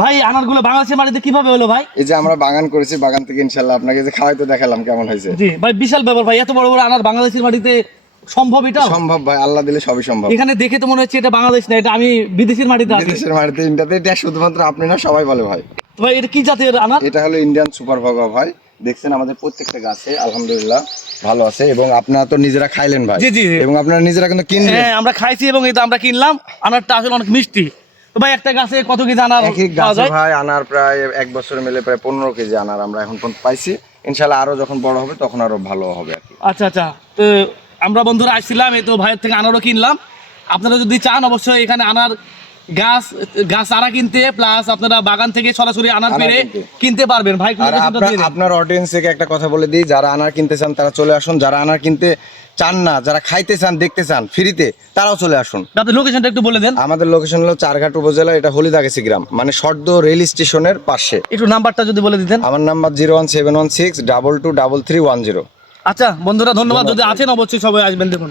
ভাই আনারগুলো বাংলাদেশের মাটিতে কিভাবে হলো ভাই? এই যে আমরা বাগান করেছি, বাগান থেকে ইনশাল্লাহ আপনাকে যে খাওয়াইতে দেখালাম কেমন হয়েছে। জি ভাই, বিশাল ব্যাপার ভাই, এত বড় বড় আনার বাংলাদেশের মাটিতে সম্ভব? এটা সম্ভব ভাই, আল্লাহ দিলে সবই সম্ভব। এখানে দেখে তো মনে হচ্ছে এটা বাংলাদেশ না, এটা আমি বিদেশের মাটিতে আছি। বিদেশের মাটিতে ইন্ডিয়াতে, এটা শুধুমাত্র আপনি না সবাই বলে ভাই। তো ভাই এটা কি জাতের আনার? এটা হলো ইন্ডিয়ান সুপার ভাগা ভাই। দেখছেন আমাদের প্রত্যেকটা গাছে আলহামদুলিল্লাহ ভালো আছে, এবং আপনারা তো নিজেরা খাইলেন ভাই। জি, জি। এবং আপনারা নিজেরা কিন্তু কিনলেন। হ্যাঁ আমরা খাইছি এবং এটা আমরা কিনলাম। আনারটা আসলে অনেক মিষ্টি। তো ভাই একটা গাছে কত কেজি আনার এক এক পাওয়া গাছে যায়? ভাই আনার প্রায় এক বছর মিলে প্রায় 15 কেজি আনার আমরা এখন পর্যন্ত পাইছি। ইনশাল্লাহ আরো যখন বড় হবে তখন আরো ভালো হবে আর কি। আচ্ছা আচ্ছা, তো আমরা বন্ধুরা আসছিলাম, এই তো ভাইয়ের থেকে আনারও কিনলাম। আপনারা যদি চান অবশ্যই এখানে আনার গাছ চারা কিনতে, প্লাস আপনারা বাগান থেকে সরাসরি আনার আনার পেরে কিনতে। কিনতে পারবেন। ভাই আর আপনার অডিয়েন্স থেকে একটা কথা বলে দিই, যারা আনার কিনতে চান তারা চলে আসুন, যারা আনার কিনতে চান না, যারা খাইতে চান দেখতে চান ফ্রিতে, তারাও চলে আসুন। আপনাদের লোকেশনটা একটু বলে দেন। আমাদের লোকেশন হলো চারঘাট উপজেলা, এটা হলিদাগাছি গ্রাম, মানে সর্দ রেল স্টেশনের পাশে। একটু নাম্বারটা যদি বলে দিতেন। আমার নাম্বার 01716 2233 110। আচ্ছা বন্ধুরা ধন্যবাদ, যদি আছেন অবশ্যই সবাই আসবেন। দেখুন